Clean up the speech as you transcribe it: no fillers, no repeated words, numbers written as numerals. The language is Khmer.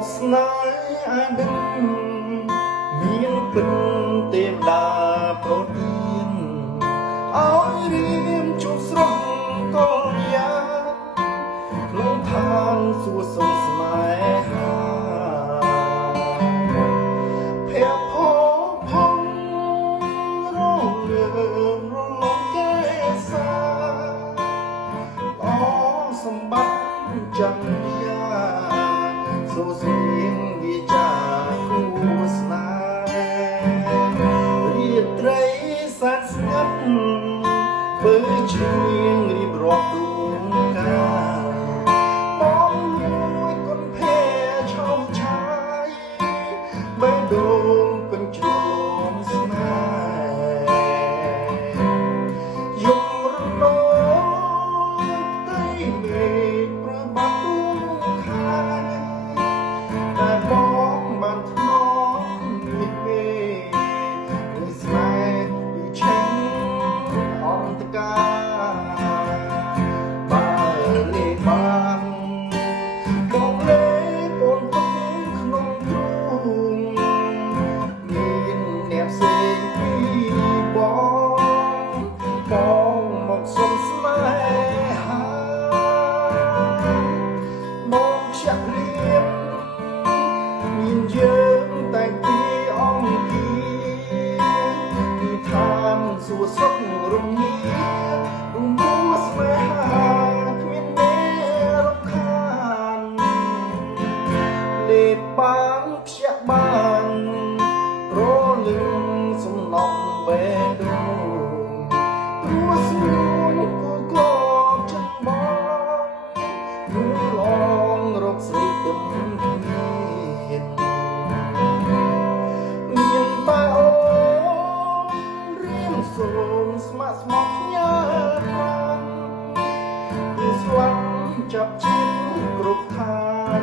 បស្នេហ៍អាដឹកមានពិតទេវតាប្រទានឲ្យរៀមជួបស្រស់កលយាក្នុងឋានសួគ៌សុខស្នេហាភ័ក្រផុងរងលើរលំកែសាអសម្បត្តិចាំយ៉ាសូសៀងវាចាគូស្នេហ៍រីត្រីសាច់ស្ងាត់បើជាងរៀបរាប់ដួងកាបងមួយគុនភេឆោមឆាយបែរដូងពេញជ្រលំស្នេហ៍យំរំលោភតែមេឃព្រឺបាត់ដួងខាតែបងបានធ្នមមានពេគឺស្នេហ៍ពីឆេងអន្តការបើលេបានបងលេពូនទុកក្នុងទ្រូងមានអ្នកផ្សេងពីបងមកសុំស្នេហាបងខ្ជាក់លៀមមានយើងតែពីអង្គាពីឋានសួគ៌សុខរមនីរំពោះស្នេហាគ្មានពេលរំខានលេបបានខ្ជាក់បានរលឹងសំណប់បេះដូងព្រោះស្រួលគូកោចិនបងយូរឡងរកស្រីទឹមមានតែអូនរៀមសូមស្ម័គ្រស្មោះផ្ញើប្រាំគឺស្លាប់ចាប់ជាតិគ្រប់ឋាន